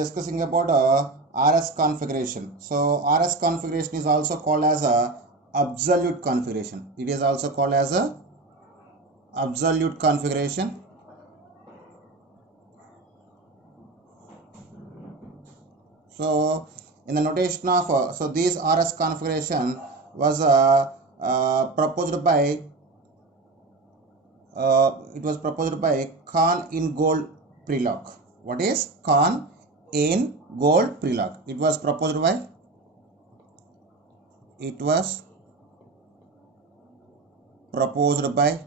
discussing about RS configuration. So RS configuration is also called as a absolute configuration. It is also called as a absolute configuration. So in the notation of so this RS configuration was proposed by Kahn-Ingold-Prelog. What is Kahn-Ingold-Prelog? It was proposed by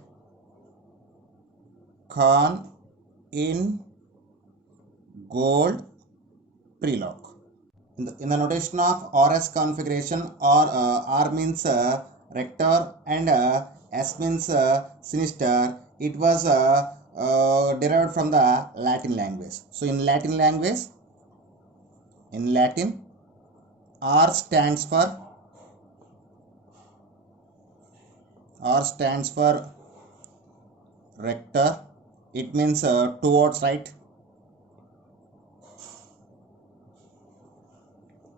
Kahn-Ingold-Prelog. In the notation of RS configuration, R means rector and S means sinister. It was derived from the Latin language. So in Latin R stands for rector. It means towards right.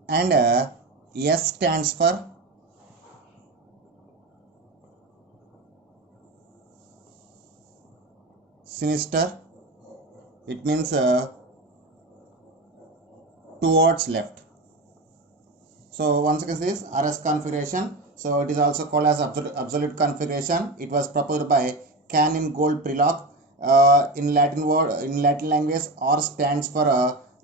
And S stands for sinister. It means towards left. So once again, this RS configuration. So it is also called as absolute configuration. It was proposed by Kahn-Ingold-Prelog. In Latin language, R stands for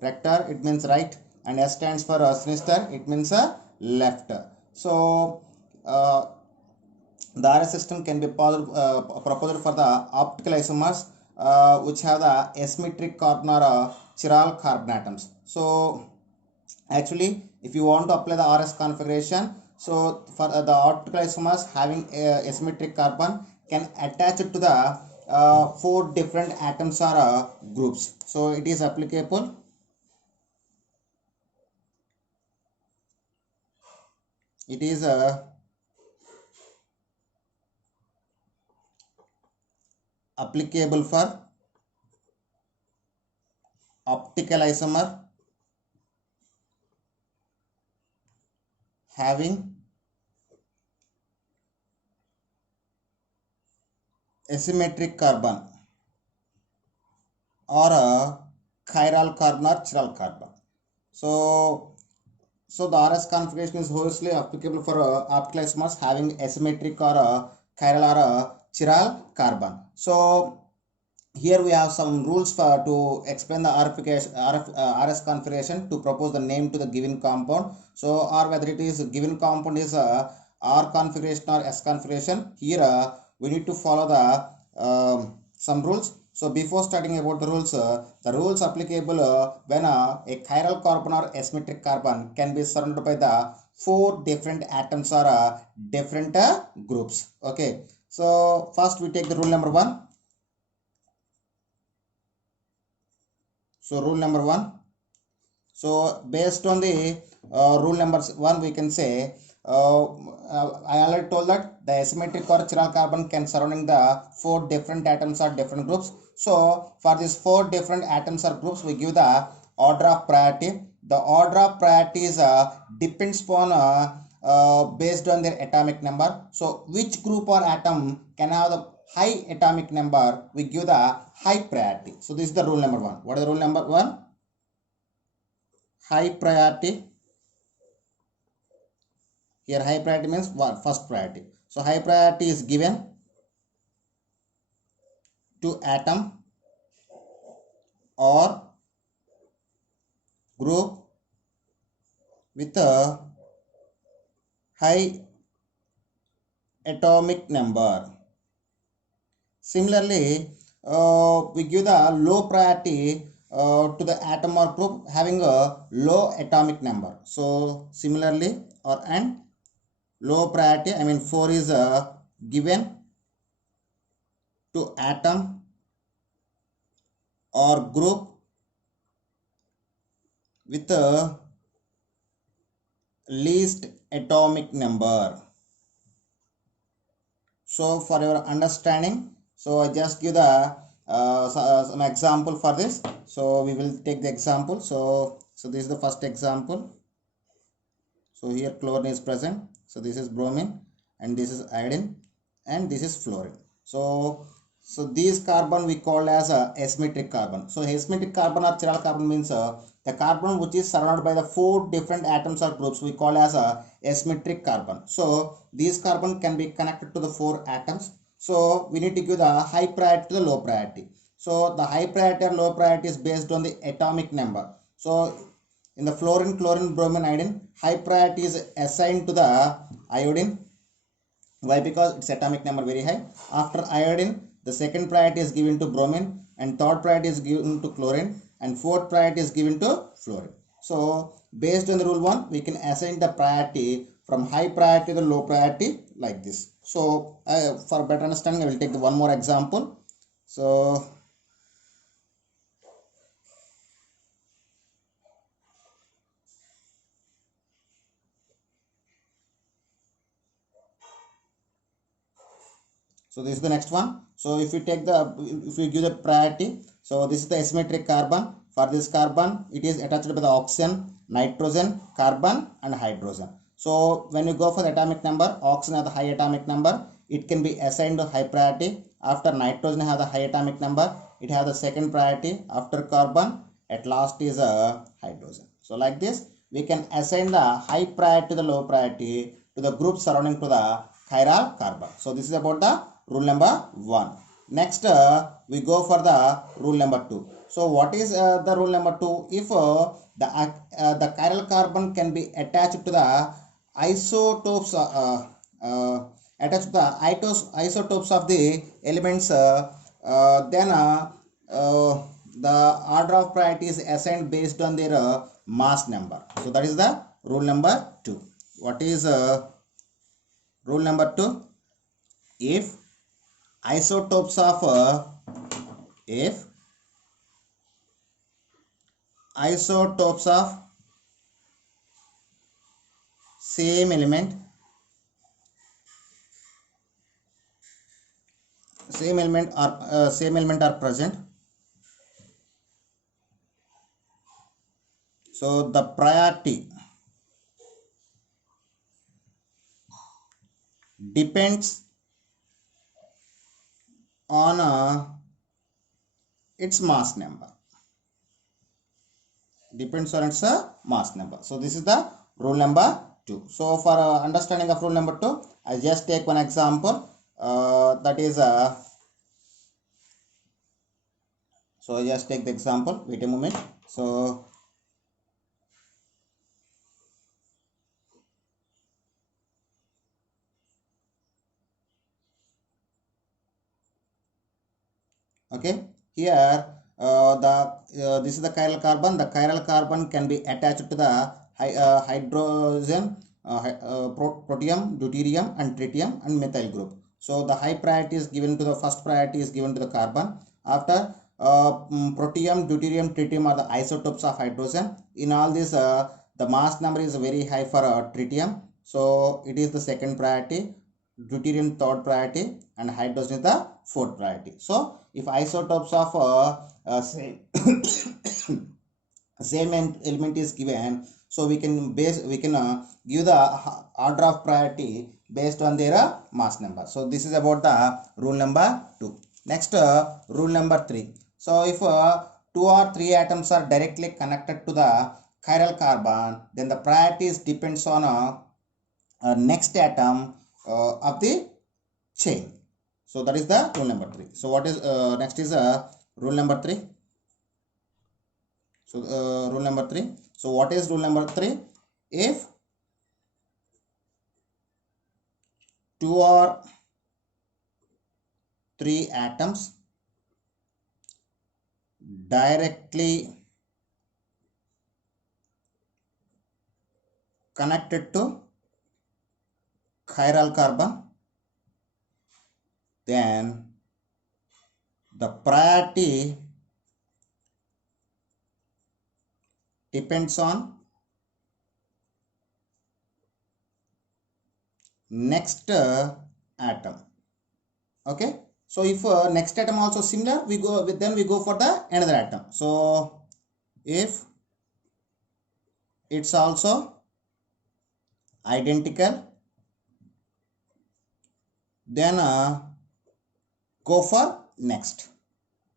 rector. It means right, and S stands for sinister. It means left. So the RS system can be proposed for the optical isomers which have the asymmetric carbon or chiral carbon atoms. So actually, if you want to apply the RS configuration, so for the optical isomers having asymmetric carbon can attach it to the 4 different atoms or groups. So it is applicable. It is applicable for optical isomer having asymmetric carbon or a chiral carbon or chiral carbon. So the RS configuration is mostly applicable for optical isomers having asymmetric or chiral or chiral carbon. So here we have some rules to explain the RS configuration to propose the name to the given compound. So or whether it is given compound is R configuration or S configuration. Here we need to follow the some rules. So before starting about the rules applicable when a chiral carbon or asymmetric carbon can be surrounded by the 4 different atoms or different groups. Okay. So first we take the rule number 1. So rule number 1. So based on the rule number 1, we can say I already told that the asymmetric or chiral carbon can surrounding the 4 different atoms or different groups. So for these 4 different atoms or groups, we give the order of priority. The order of priority is depends upon based on their atomic number. So which group or atom can have the high atomic number, we give the high priority. So this is the rule number 1. What is the rule number 1? High priority. Here high priority means what? First priority. So high priority is given to atom or group with a high atomic number. Similarly, we give the low priority to the atom or group having a low atomic number. So similarly, and low priority, I mean 4 is given to atom or group with the least atomic number. So for your understanding, so I just give the some example for this. So we will take the example. So this is the first example. So here chlorine is present. So this is bromine, and this is iodine, and this is fluorine. So these carbon we call as a asymmetric carbon. So asymmetric carbon or chiral carbon means the carbon which is surrounded by the 4 different atoms or groups we call as a asymmetric carbon. So these carbon can be connected to the 4 atoms. So we need to give the high priority to the low priority. So the high priority or low priority is based on the atomic number. So in the fluorine, chlorine, bromine, iodine, high priority is assigned to the iodine. Why? Because its atomic number very high. After iodine, the second priority is given to bromine, and third priority is given to chlorine, and fourth priority is given to fluorine. So based on the rule 1, we can assign the priority from high priority to low priority like this. So for better understanding, I will take the one more example. So this is the next one. So if we give the priority, so this is the asymmetric carbon. For this carbon, it is attached by the oxygen, nitrogen, carbon, and hydrogen. So when you go for the atomic number, oxygen has the high atomic number. It can be assigned to high priority. After nitrogen has the high atomic number, it has the second priority. After carbon, at last is a hydrogen. So like this, we can assign the high priority to the low priority to the group surrounding to the chiral carbon. So this is about the rule number 1. Next, we go for the rule number 2. So what is the rule number 2? If the chiral carbon can be attached to the isotopes isotopes of the elements, then the order of priority is assigned based on their mass number. So that is the rule number 2. What is rule number 2? If isotopes of same element are present, so the priority depends on its mass number. So this is the rule number 2. So for understanding of rule number 2, I just take one example. That is so I just take the example. Wait a moment. So okay, here this is the chiral carbon. The chiral carbon can be attached to the hydrogen, protium, deuterium, and tritium, and methyl group. So the high priority is given to the first priority is given to the carbon. After protium, deuterium, tritium are the isotopes of hydrogen. In all this, the mass number is very high for tritium, so it is the second priority. Deuterium third priority, and hydrogen is the fourth priority. So if isotopes of same element is given, so we can give the order of priority based on their mass number. So this is about the rule number 2. Next, rule number 3. So if 2 or 3 atoms are directly connected to the chiral carbon, then the priorities depends on next atom of the chain. So that is the rule number 3. So what is next is rule number 3. So rule number 3. So what is rule number 3? If 2 or 3 atoms directly connected to chiral carbon, then the priority depends on next atom. Okay, So if next atom also similar, we go with, then we go for the another atom. So if it's also identical, then go for next.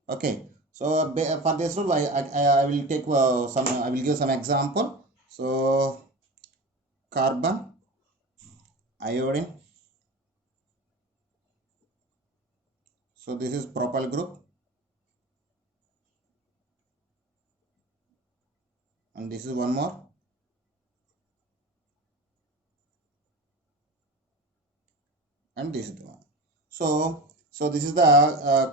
Okay. So for this rule, I will take some. I will give some example. So carbon, iodine. So this is propyl group, and this is one more. And this is the one. So this is the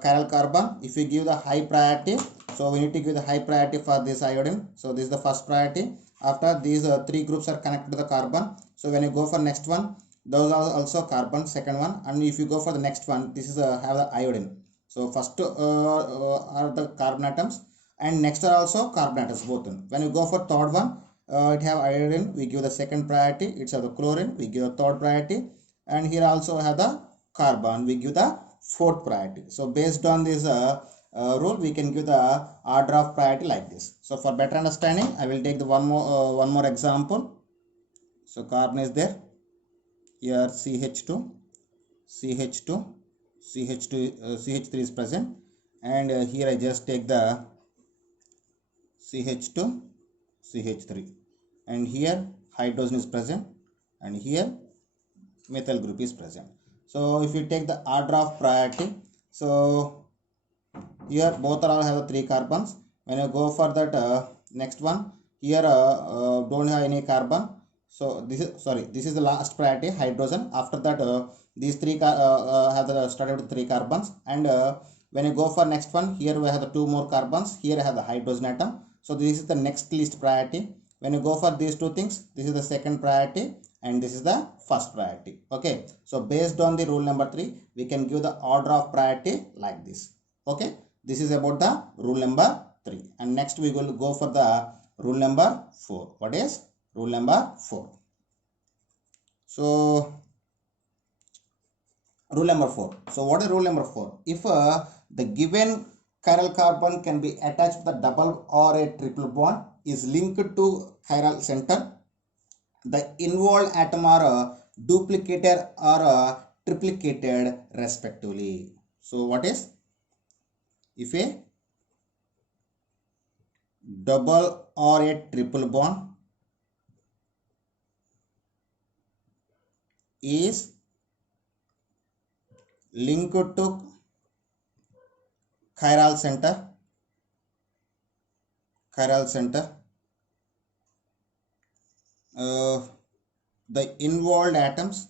chiral carbon. If we give the high priority, so we need to give the high priority for this iodine. So this is the first priority. After these three groups are connected to the carbon, so when you go for next one, those are also carbon, second one. And if you go for the next one, this is have the iodine. So first are the carbon atoms, and next are also carbon atoms both. When you go for third one, it have iodine, we give the second priority. It's have the chlorine, we give the third priority. And here also have the carbon, we give the fourth priority. So based on this rule, we can give the order of priority like this. So for better understanding, I will take the one more example. So carbon is there, here CH2, CH2, CH2, CH3 is present, and here I just take the CH2, CH3, and here hydrogen is present, and here methyl group is present. So if you take the order of priority, so here both are all have 3 carbons. When you go for that next one, here don't have any carbon. So this is the last priority, hydrogen. After that these three have started with 3 carbons, and when you go for next one, here we have the 2 more carbons. Here I have the hydrogen atom. So this is the next least priority. When you go for these two things, this is the second priority, and this is the first priority. Okay, so based on the rule number 3, we can give the order of priority like this. Okay, this is about the rule number 3, and next we will go for the rule number 4. What is rule number 4? So rule number 4. So what is rule number 4? If the given chiral carbon can be attached to the double or a triple bond, is linked to chiral center, the involved atom are duplicated or triplicated respectively. So what is, if a double or a triple bond is linked to chiral center, the involved atoms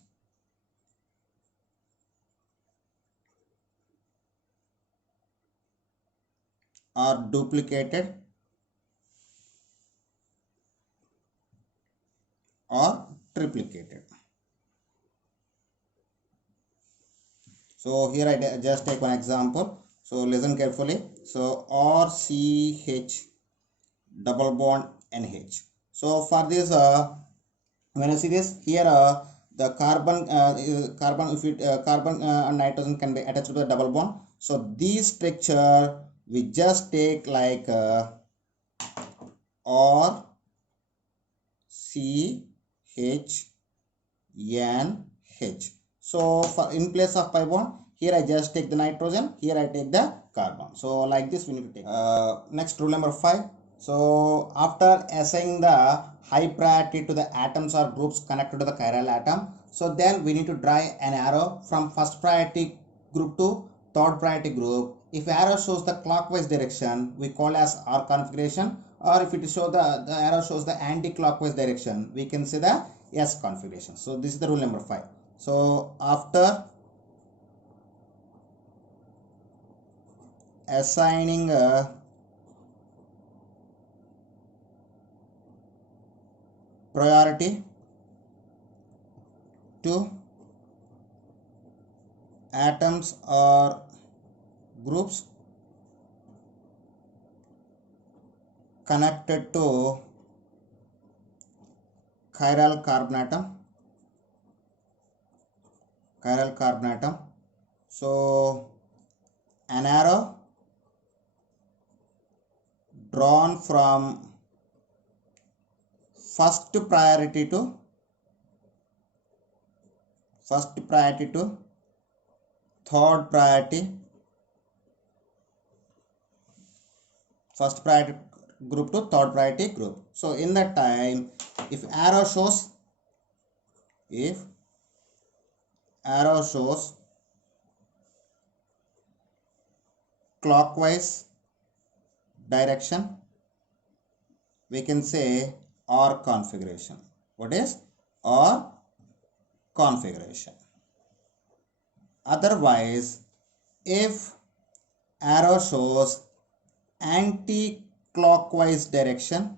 are duplicated or triplicated. So here I just take one example. So listen carefully. So RCH double bond NH. So for this, when you see this here, the carbon if it carbon and nitrogen can be attached to the double bond. So this structure we just take like R C H N H. So for in place of pi bond, here I just take the nitrogen, here I take the carbon. So like this we need to take. Next rule number 5. So after assigning the high priority to the atoms or groups connected to the chiral atom, so then we need to draw an arrow from first priority group to third priority group. If arrow shows the clockwise direction, we call as R configuration, or if it shows the arrow shows the anti-clockwise direction, we can say the S configuration. So this is the rule number 5. So after assigning priority to atoms or groups connected to chiral carbon atom. So an arrow drawn from first priority to third priority, first priority group to third priority group. So in that time, if arrow shows clockwise direction, we can say OR configuration. What is OR configuration? Otherwise, if arrow shows anti-clockwise direction,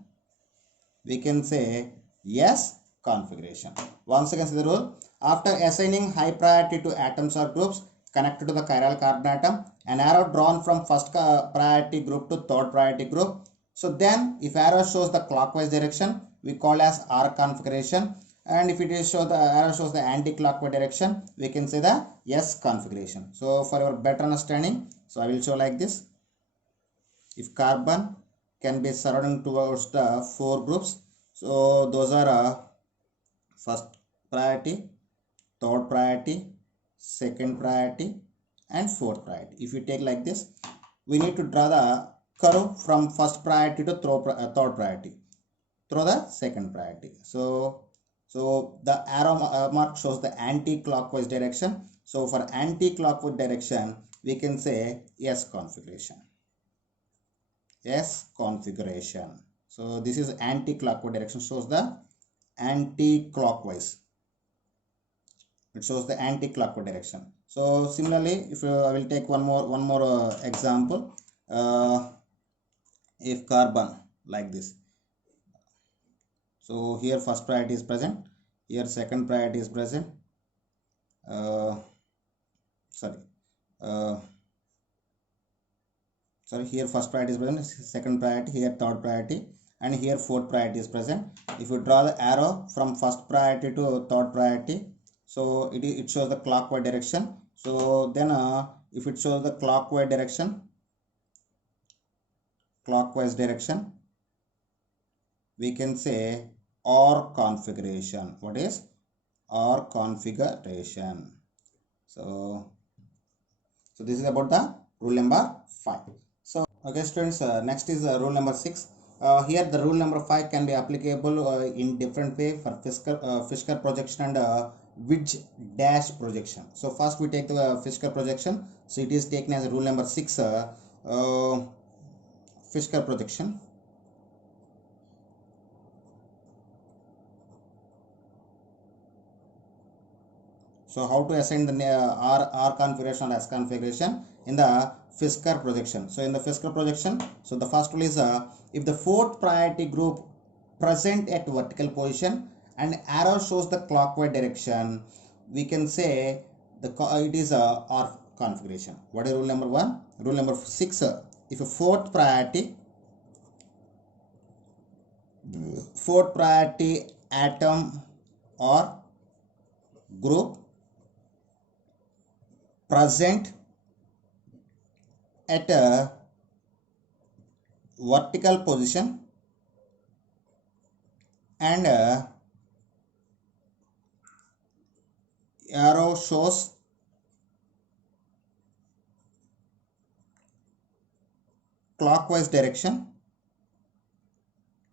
we can say yes configuration. Once again, see the rule. After assigning high priority to atoms or groups connected to the chiral carbon atom, an arrow drawn from first priority group to third priority group. So then, if arrow shows the clockwise direction, we call as R configuration. And if it is show the arrow shows the anti-clockwise direction, we can say the S configuration. So for your better understanding, so I will show like this. If carbon can be surrounding towards the 4 groups, so those are first priority, third priority, second priority, and fourth priority. If you take like this, we need to draw the curve from first priority to third priority through the second priority. So the arrow mark shows the anti-clockwise direction. So for anti-clockwise direction, we can say S configuration. S configuration. So this is anti-clockwise direction, shows the anti-clockwise. It shows the anti-clockwise direction. So similarly, if I will take one more example. If carbon like this, so here first priority is present, here second priority is present, here first priority is present, second priority, here third priority, and here fourth priority is present. If you draw the arrow from first priority to third priority, so it shows the clockwise direction. So then if it shows the clockwise direction, we can say OR configuration. What is OR configuration? So this is about the rule number 5. So okay students, next is rule number 6. Here the rule number 5 can be applicable in different way for Fisker projection and wedge dash projection. So first we take the Fisker projection. So it is taken as rule number 6, Fisker projection. So how to assign the R configuration or S configuration in the Fisker projection. So in the Fisker projection, so the first rule is if the fourth priority group present at vertical position and arrow shows the clockwise direction, we can say it is a R configuration. What is rule number 1? Rule number 6, if a fourth priority atom or group present at a vertical position and arrow shows clockwise direction,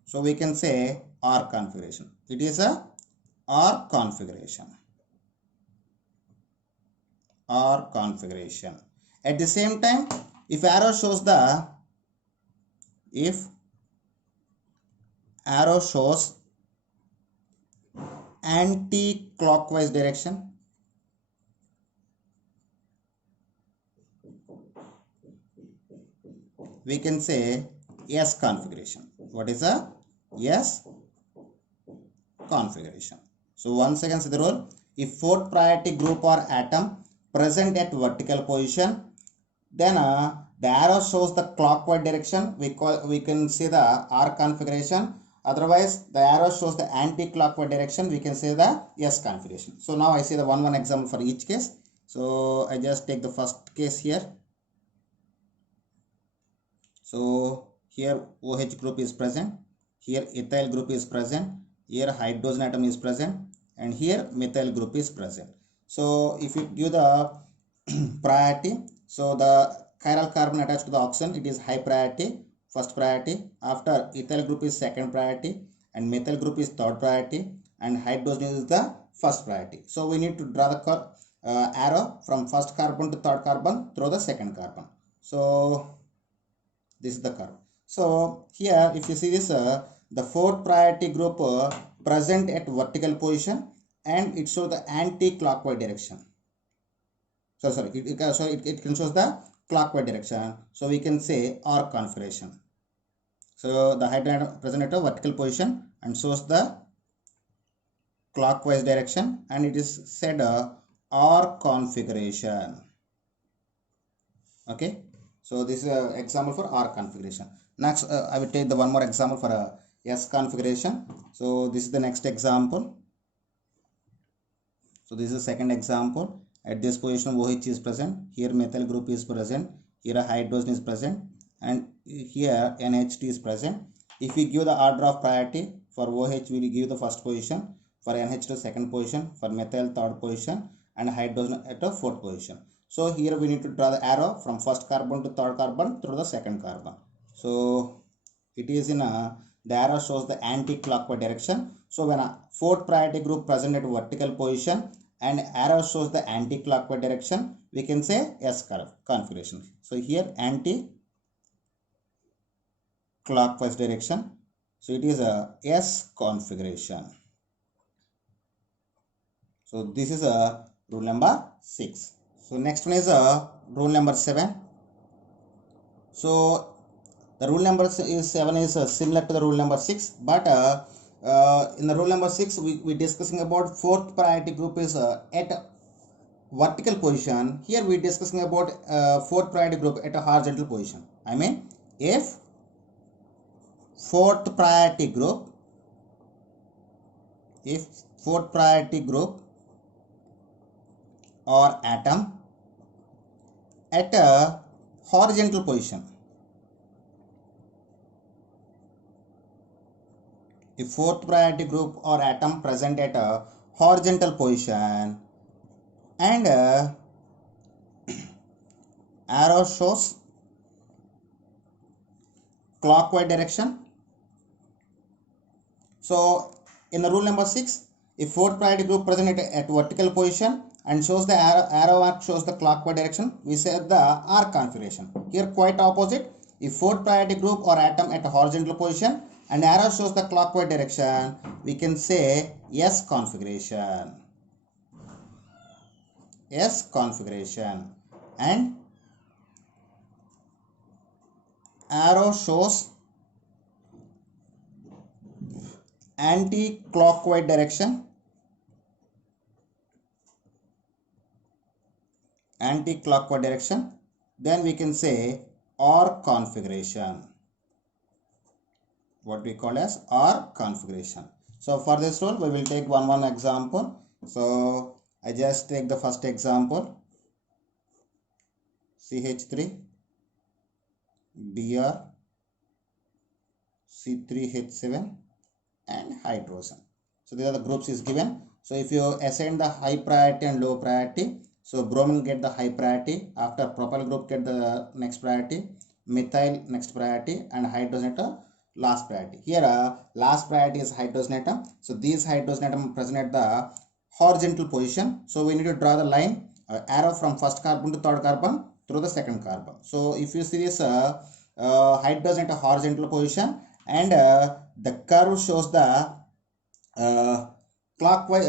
so we can say R configuration. It is a R configuration. R configuration. At the same time, if arrow shows anti-clockwise direction, we can say S configuration. What is a S configuration? So once again, see the rule. If fourth priority group or atom present at vertical position, then the arrow shows the clockwise direction, we can say the R configuration. Otherwise, the arrow shows the anti-clockwise direction, we can say the S configuration. So now I see the one example for each case. So I just take the first case here. So here OH group is present, here ethyl group is present, here hydrogen atom is present, and here methyl group is present. So if you give the priority, so the chiral carbon attached to the oxygen, it is high priority, first priority. After ethyl group is second priority, and methyl group is third priority, and hydrogen is the first priority. So we need to draw the arrow from first carbon to third carbon through the second carbon. So this is the curve. So here if you see this, the fourth priority group present at vertical position, and it shows the anti-clockwise direction. So sorry, it can show the clockwise direction. So we can say R configuration. So the hydrogen atom present at a vertical position and shows the clockwise direction, and it is said R configuration. Okay. So this is an example for R configuration. Next, I will take the one more example for S configuration. So this is the next example. So this is the second example. At this position, OH is present. Here methyl group is present. Here a hydrogen is present, and here NH2 is present. If we give the order of priority, for OH we will give the first position, for NH2 second position, for methyl third position, and hydrogen at the fourth position. So here we need to draw the arrow from first carbon to third carbon through the second carbon. So it is in the arrow shows the anti-clockwise direction. So when a fourth priority group present at vertical position and arrow shows the anti-clockwise direction, we can say S configuration. So here anti-clockwise direction. So it is a S configuration. So this is a rule number 6. So next one is rule number 7. So the rule number 7 is similar to the rule number 6, but in the rule number 6 we discussing about fourth priority group is at vertical position. Here we discussing about fourth priority group at a horizontal position. I mean, if fourth priority group or atom at a horizontal position, if fourth priority group or atom present at a horizontal position and arrow shows clockwise direction. So in the rule number 6, if fourth priority group present at vertical position and shows the arrow mark shows the clockwise direction, we say the R configuration. Here quite opposite, if fourth priority group or atom at a horizontal position and arrow shows the clockwise direction, we can say S configuration. S configuration. And arrow shows anti-clockwise direction, then we can say R configuration, what we call as R configuration. So for this rule we will take one example. So I just take the first example, CH3 Br C3H7 and hydrogen. So these are the groups is given. So if you assign the high priority and low priority, so bromine get the high priority, after propyl group get the next priority, methyl next priority, and hydrogen atom last priority. Here last priority is hydrogen atom. So these hydrogen atom present at the horizontal position. So we need to draw the line arrow from first carbon to third carbon through the second carbon. So if you see this hydrogen at a horizontal position, and the curve shows the clockwise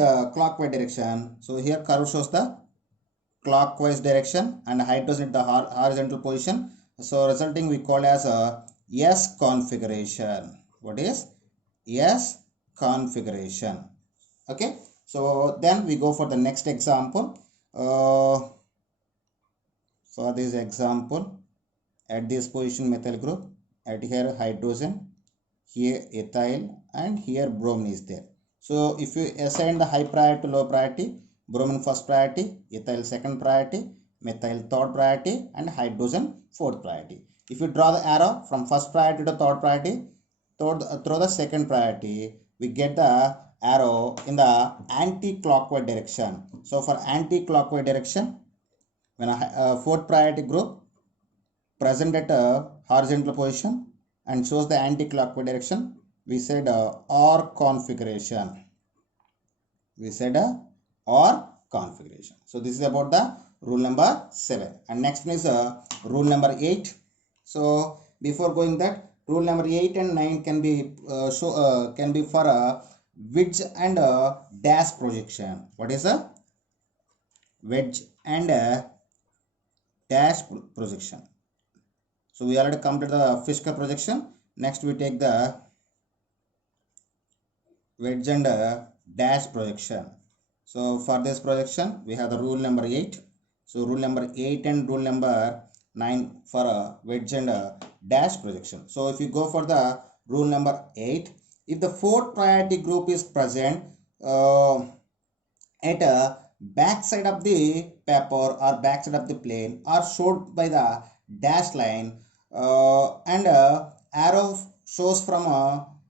direction. So here curve shows the clockwise direction and hydrogen at the horizontal position. So resulting we call as a S configuration. What is S configuration? Okay. So then we go for the next example. For this example, at this position methyl group, at here hydrogen, here ethyl, and here bromine is there. So if you assign the high priority to low priority, bromine first priority, ethyl second priority, methyl third priority, and hydrogen fourth priority. If you draw the arrow from first priority to third priority, through the second priority, we get the arrow in the anti-clockwise direction. So for anti-clockwise direction, when a fourth priority group present at a horizontal position and shows the anti-clockwise direction, we said OR configuration. We said OR configuration. So this is about the rule number 7. And next one is rule number 8. So before going that, rule number 8 and 9 can be can be for a wedge and a dash projection. What is a wedge and a dash projection? So we already completed the Fisker projection. Next we take the wedge and dash projection. So for this projection we have the rule number 8. So rule number 8 and rule number 9 for a wedge and dash projection. So if you go for the rule number 8, if the fourth priority group is present at a back side of the paper or back side of the plane or showed by the dash line and arrow shows from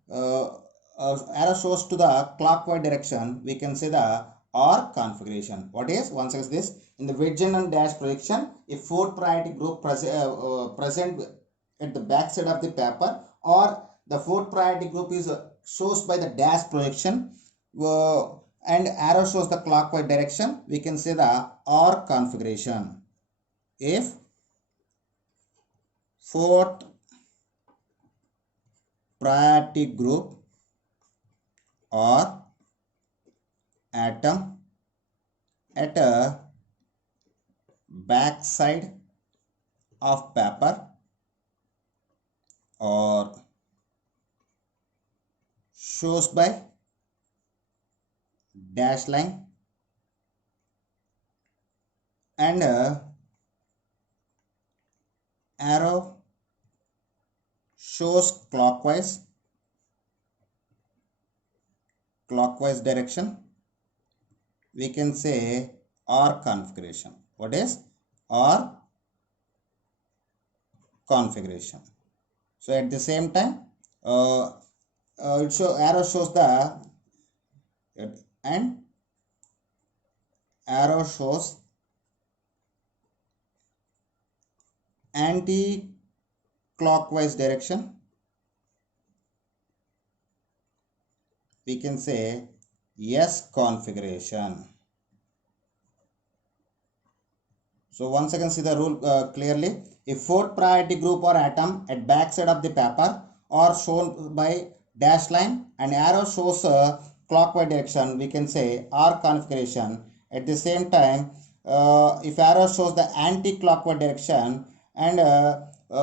arrow shows to the clockwise direction, we can say the OR configuration. What is? Once again this, in the wedge and dash projection, if fourth priority group present at the back side of the paper or the fourth priority group is shows by the dash projection and arrow shows the clockwise direction, we can say the OR configuration. If fourth priority group or atom at a back side of paper or shows by dash line and arrow shows clockwise direction, we can say OR configuration. What is OR configuration? So at the same time arrow shows the and arrow shows anti-clockwise direction, we can say S configuration. So once again see the rule clearly. If fourth priority group or atom at back side of the paper or shown by dash line and arrow shows clockwise direction, we can say OR configuration. At the same time, if arrow shows the anti-clockwise direction and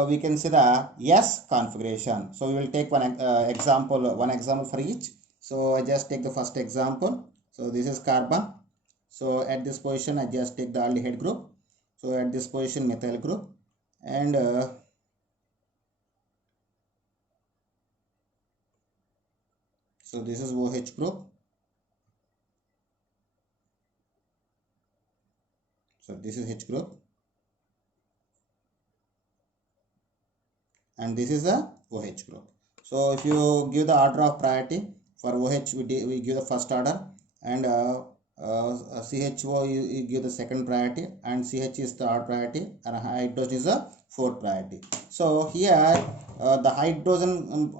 we can see the S configuration. So we will take one example for each. So I just take the first example. So this is carbon. So at this position I just take the aldehyde group. So at this position methyl group and so this is OH group. So this is H group and this is a OH group. So if you give the order of priority for OH, we give the first order and CHO you give the second priority and CH is the third priority and hydrogen is a fourth priority. So here the hydrogen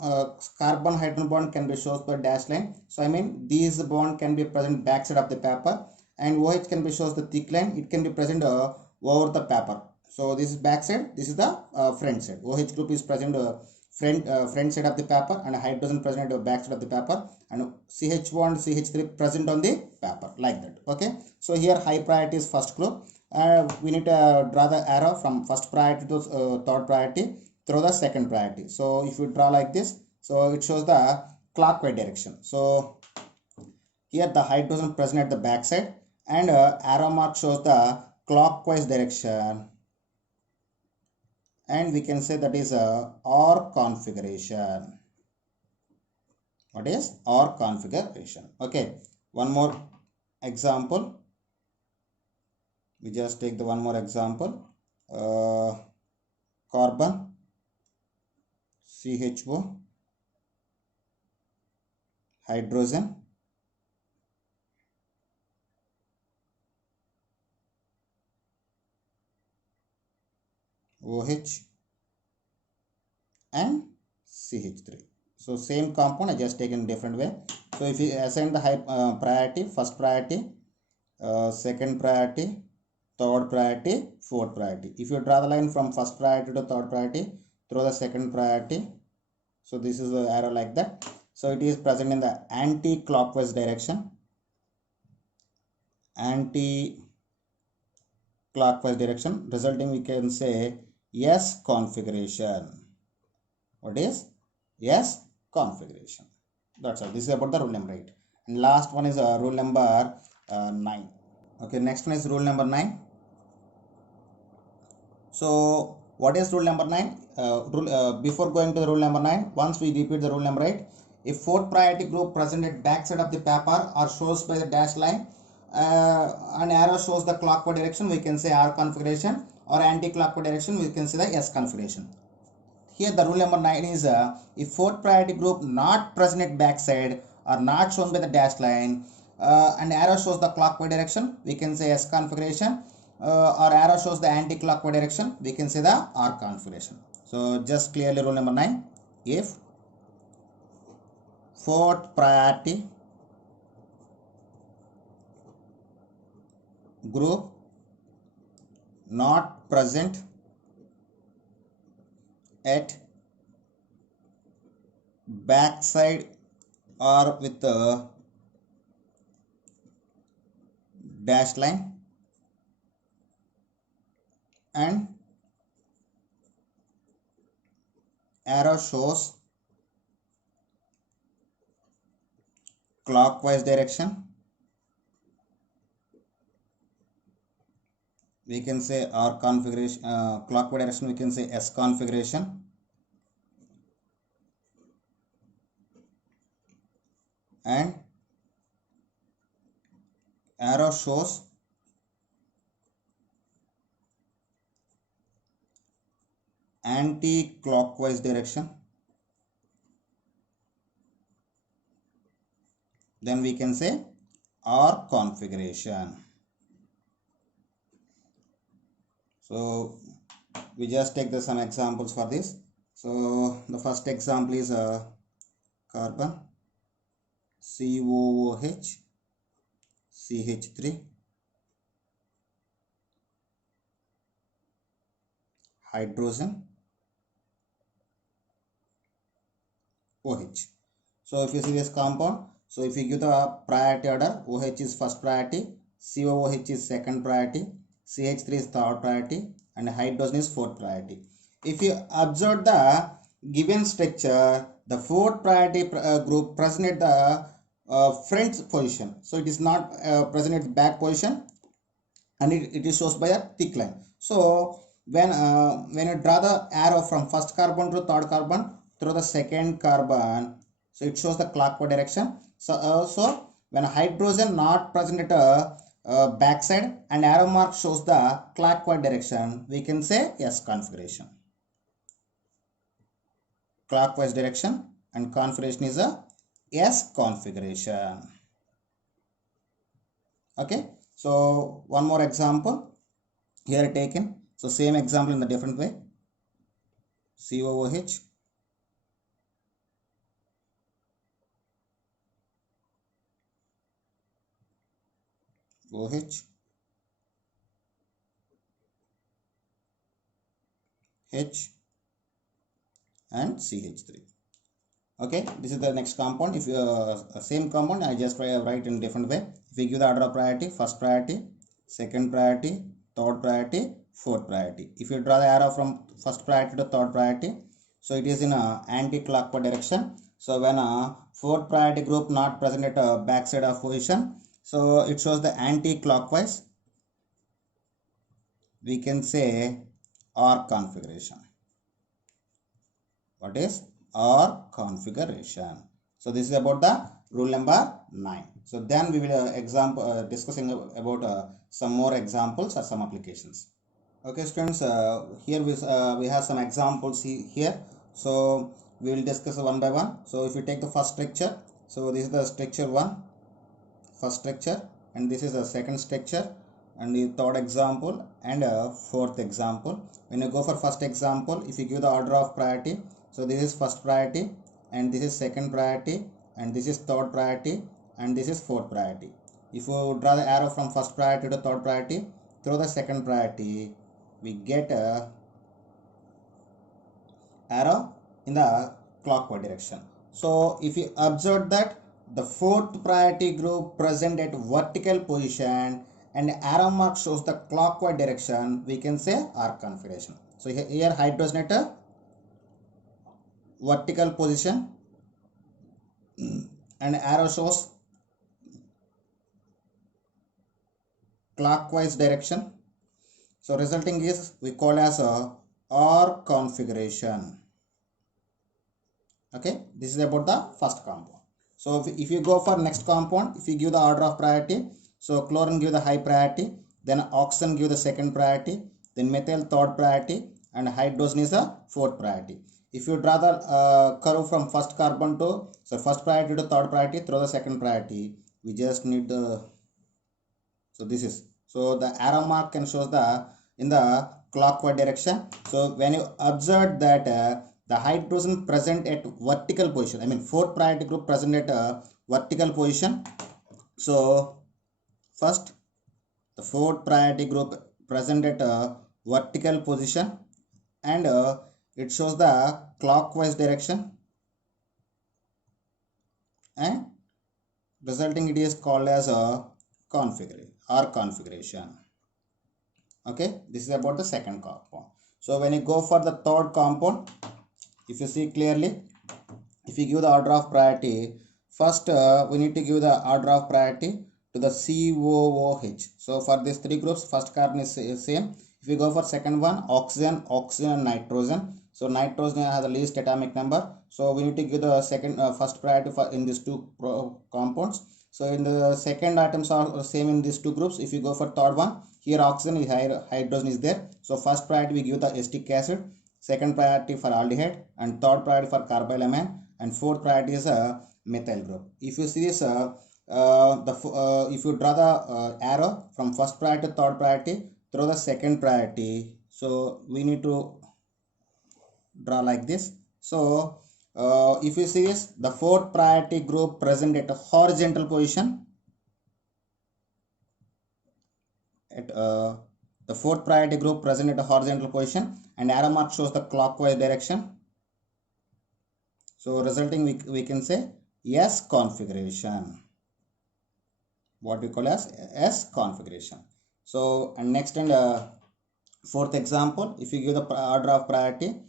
carbon hydrogen bond can be shown by dash line. So I mean these bond can be present back side of the paper and OH can be shown the thick line. It can be present over the paper. So this is back side, this is the front side. OH group is present front side of the paper and hydrogen present at the back side of the paper and CH1 and CH3 present on the paper like that. Okay, so here high priority is first group. We need to draw the arrow from first priority to third priority through the second priority. So if you draw like this, so it shows the clockwise direction. So here the hydrogen present at the back side and arrow mark shows the clockwise direction. And we can say that is a OR configuration. What is OR configuration? Okay, one more example. We just take the one more example. Carbon. CHO, hydrogen, OH, and CH3. So same compound I just taken different way. So if you assign the high priority, first priority, second priority, third priority, fourth priority. If you draw the line from first priority to third priority through the second priority, so this is the arrow like that. So it is present in the anti-clockwise direction. Anti-clockwise direction, resulting we can say S configuration. What is S configuration? That's all. This is about the rule number 8. And last one is rule number 9. Okay, next one is rule number 9. So what is rule number 9? Before going to the rule number 9, once we repeat the rule number 8, if fourth priority group present at back side of the paper or shows by the dash line, an arrow shows the clockwise direction, we can say R configuration, or anti-clockwise direction, we can say the S configuration. Here the rule number 9 is if fourth priority group not present at back side or not shown by the dash line, and arrow shows the clockwise direction, we can say S configuration, or arrow shows the anti-clockwise direction, we can say the R configuration. So just clearly rule number 9, if fourth priority group not present at backside or with the dash line and arrow shows clockwise direction, we can say R configuration, clockwise direction we can say S configuration, and arrow shows anti-clockwise direction, then we can say R configuration. So we just take some examples for this. So the first example is carbon, COOH, CH3, hydrogen, OH. So if you see this compound, so if you give the priority order, OH is first priority, COOH is second priority, CH3 is third priority, and hydrogen is fourth priority. If you observe the given structure, the fourth priority group present at the front position. So it is not present at the back position, and it is shown by a thick line. So when you draw the arrow from first carbon to third carbon through the second carbon, so it shows the clockwise direction. So when hydrogen not present at a backside and arrow mark shows the clockwise direction, we can say S configuration. Clockwise direction and configuration is a S configuration. Okay, so one more example here taken. So same example in a different way. COOH, OH, H, and CH3. Okay, this is the next compound. If you same compound, I just write in different way. If you give the order of priority, first priority, second priority, third priority, fourth priority. If you draw the arrow from first priority to third priority, so it is in a anti-clockwise direction. So when a fourth priority group not present at a backside of position, so it shows the anti-clockwise, we can say R configuration. What is R configuration? So this is about the rule number 9. So then we will discussing about some more examples or some applications. Okay students, here we have some examples here. So we will discuss one by one. So if you take the first structure, so this is the structure 1, first structure, and this is the second structure, and the third example and fourth example. When you go for first example, if you give the order of priority, so this is first priority, and this is second priority, and this is third priority, and this is fourth priority. If you draw the arrow from first priority to third priority through the second priority, we get a arrow in the clockwise direction. So if you observe that the fourth priority group present at vertical position and arrow mark shows the clockwise direction, we can say R configuration. So here hydrogenator vertical position and arrow shows clockwise direction. So resulting is we call as a R configuration. Okay, this is about the first compound. So if you go for next compound, if you give the order of priority, so chlorine give the high priority, then oxygen give the second priority, then methyl third priority, and hydrogen is the fourth priority. If you draw the curve from first carbon to, so first priority to third priority through the second priority, we just need the, so this is, so the arrow mark can show the in the clockwise direction. So when you observe that the hydrogen present at vertical position, I mean fourth priority group present at a vertical position. So first the fourth priority group present at a vertical position, and it shows the clockwise direction, and resulting it is called as a configuration or configuration. Okay, this is about the second compound. So when you go for the third compound, if you see clearly, if you give the order of priority, first we need to give the order of priority to the COOH. So for these three groups, first carbon is same. If you go for second one, oxygen, nitrogen. So nitrogen has the least atomic number. So we need to give the second first priority for in these two compounds. So in the second items are same in these two groups. If you go for third one, here oxygen is hydrogen is there. So first priority we give the acetic acid, second priority for aldehyde, and third priority for carbylamine, and fourth priority is a methyl group. If you see this, if you draw the arrow from first priority to third priority through the second priority, so we need to draw like this. So if you see this, the fourth priority group present at a horizontal position, at the fourth priority group present at a horizontal position, and arrow mark shows the clockwise direction. So resulting we can say S configuration, what we call as S configuration. So and next and fourth example, if you give the order of priority,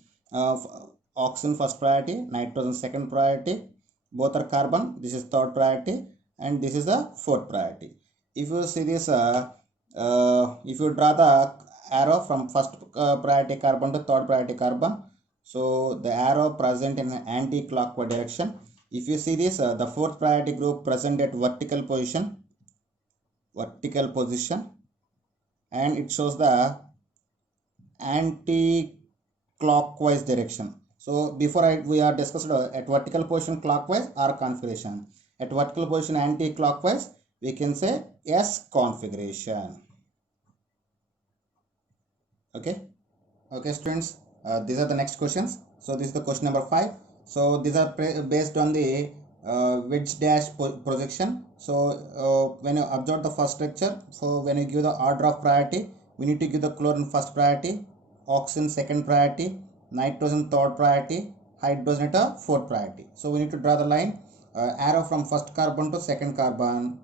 oxygen first priority, nitrogen second priority, both are carbon, this is third priority, and this is the fourth priority. If you see this, if you draw the arrow from first priority carbon to third priority carbon, so the arrow present in anti-clockwise direction. If you see this, the fourth priority group present at vertical position, and it shows the anti-clockwise direction. So before we are discussed at vertical position clockwise R configuration, at vertical position anti-clockwise we can say S configuration. Okay students, these are the next questions. So this is the question number 5. So these are based on the wedge dash projection. So when you observe the first structure, so when you give the order of priority, we need to give the chlorine first priority, oxygen second priority, nitrogen third priority, hydrogen at a fourth priority. So we need to draw the line, arrow from first carbon to second carbon,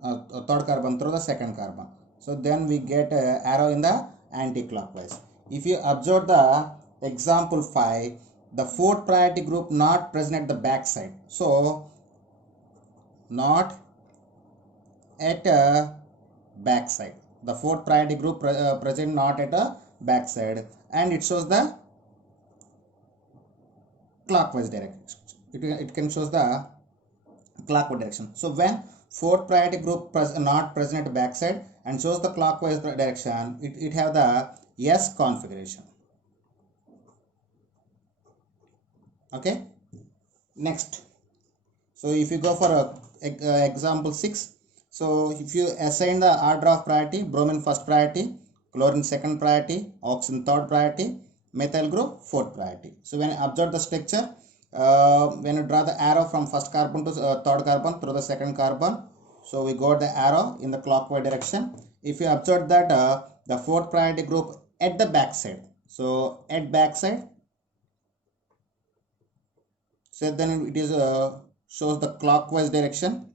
third carbon through the second carbon. So then we get arrow in the anti-clockwise. If you observe the example 5, the fourth priority group not present at the back side. So not at a back side. The fourth priority group present not at a back side, and it shows the clockwise direction. It can shows the clockwise direction. So when fourth priority group not present at the back side and shows the clockwise direction, it have the S configuration. Okay, Next, so if you go for example 6, so if you assign the order of priority, bromine first priority, chlorine second priority, oxygen third priority, methyl group fourth priority. So when you observe the structure, when you draw the arrow from first carbon to third carbon through the second carbon, so we got the arrow in the clockwise direction. If you observe that the fourth priority group at the back side, so at back side, so then it is shows the clockwise direction.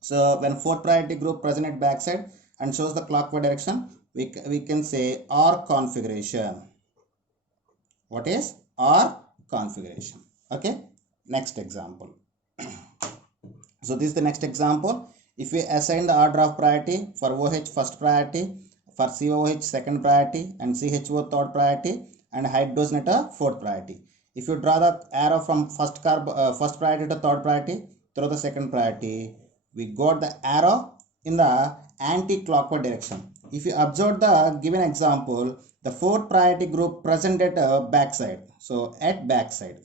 So when fourth priority group present at backside and shows the clockwise direction, we can say R configuration. What is R configuration? Okay. Next example. So this is the next example. If we assign the order of priority for OH first priority, for COH second priority, and CHO third priority, and hydrogenator fourth priority. If you draw the arrow from first priority to third priority through the second priority, we got the arrow in the anti-clockwise direction. If you observe the given example, the fourth priority group present at backside. So at backside,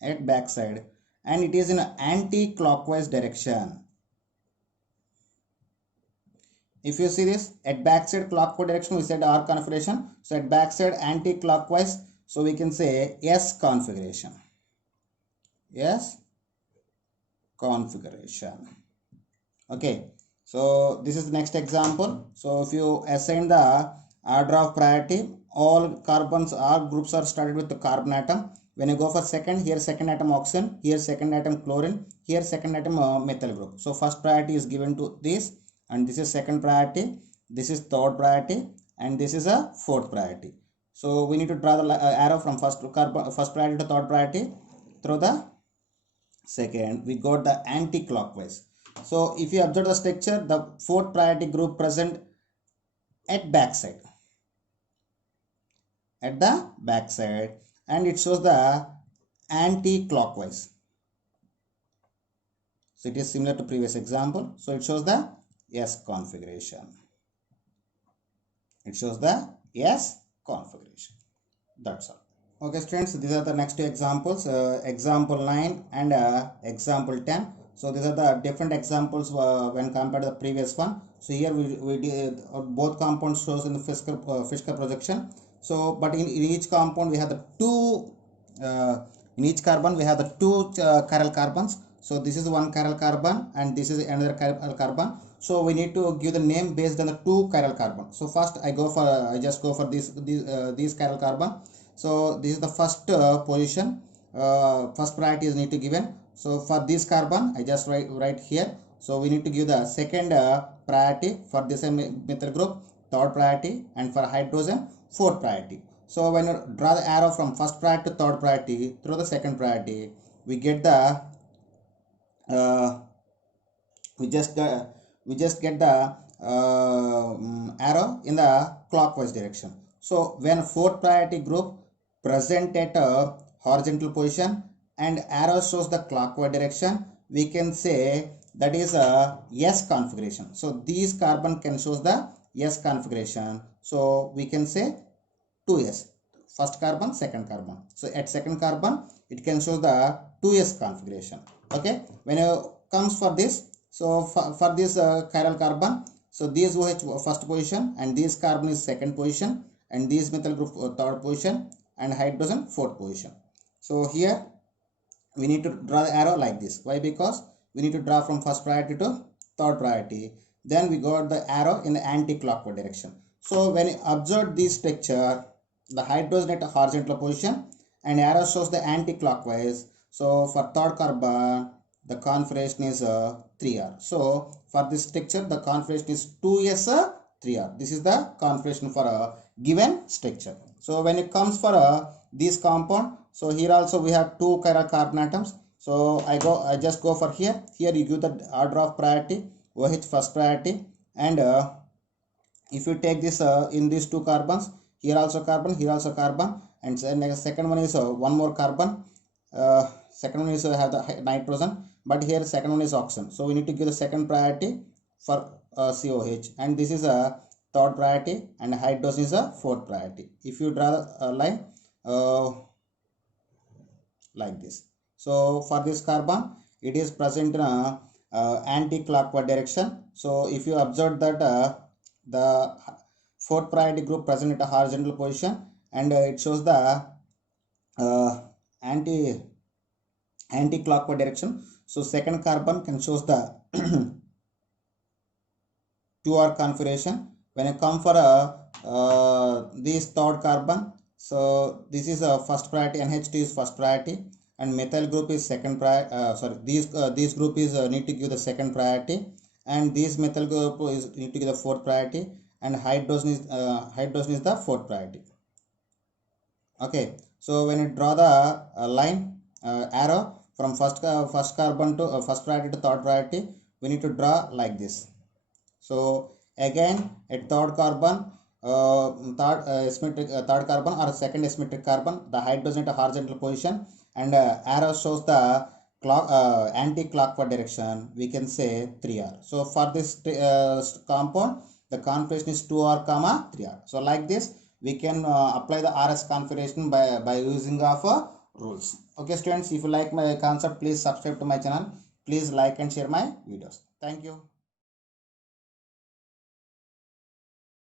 and it is in an anti-clockwise direction. If you see this at backside clockwise direction, we said R configuration. So at backside anti-clockwise, so we can say S configuration. Yes, configuration. Okay, so this is the next example. So if you assign the order of priority, all carbons, all groups are started with the carbon atom. When you go for second, here second atom oxygen, here second atom chlorine, here second atom methyl group. So first priority is given to this, and this is second priority, this is third priority, and this is a fourth priority. So we need to draw the arrow from first priority to third priority through the second. We got the anti-clockwise. So if you observe the structure, the fourth priority group present at backside, and it shows the anti-clockwise. So it is similar to previous example. So it shows the S configuration. It shows the S configuration. That's all. Okay, students, these are the next two examples, example 9 and example 10. So these are the different examples when compared to the previous one. So here we did both compounds shows in the Fischl projection. So but in each compound we have the two in each carbon we have the two chiral carbons. So this is one chiral carbon and this is another chiral carbon. So we need to give the name based on the two chiral carbon. So first I just go for these chiral carbon. So this is the first position. First priority is need to given. So for this carbon, I just write here. So we need to give the second priority for this methyl group, third priority, and for hydrogen, fourth priority. So when you draw the arrow from first priority to third priority through the second priority, we get the we just get the arrow in the clockwise direction. So when fourth priority group present at a horizontal position and arrow shows the clockwise direction, we can say that is a S configuration. So these carbon can shows the S configuration. So we can say 2S, first carbon, second carbon. So at second carbon, it can show the 2S configuration. Okay, when you comes for this, so for this chiral carbon, so this OH first position and this carbon is second position and this methyl group third position and hydrogen fourth position. So here we need to draw the arrow like this. Why? Because we need to draw from first priority to third priority. Then we got the arrow in the anti-clockwise direction. So when you observe this structure, the hydrogen at a horizontal position and arrow shows the anti-clockwise. So for third carbon, the configuration is 3R. So for this structure, the configuration is 2S 3R. This is the configuration for a given structure. So when it comes for this compound, so here also we have two chiral carbon atoms. So I just go for here. Here you give the order of priority, OH first priority, and if you take this in these two carbons, here also carbon, here also carbon, and second one is one more carbon. Second one is have the nitrogen, but here second one is oxygen. So we need to give the second priority for COH, and this is a third priority, and hydrogen is a fourth priority. If you draw a line like this. So for this carbon, it is present in a anti-clockwise direction. So if you observe that the fourth priority group present at a horizontal position, and it shows the uh, anti-clockwise direction. So second carbon can shows the 2R configuration. When I come for this third carbon, so this is a first priority, NH2 is first priority, and methyl group is second priority. These group is need to give the second priority, and this methyl group is need to give the fourth priority, and hydrogen is the fourth priority. Okay, so when you draw the line arrow from first carbon to first priority to third priority, we need to draw like this. So again at third carbon, third carbon or second asymmetric carbon, the hydrogen at a horizontal position, and arrow shows the anti-clockwise direction. We can say 3R. So for this compound, the configuration is 2R comma 3R. So like this, we can apply the RS configuration by using of rules. Okay students, if you like my concept, please subscribe to my channel. Please like and share my videos. Thank you.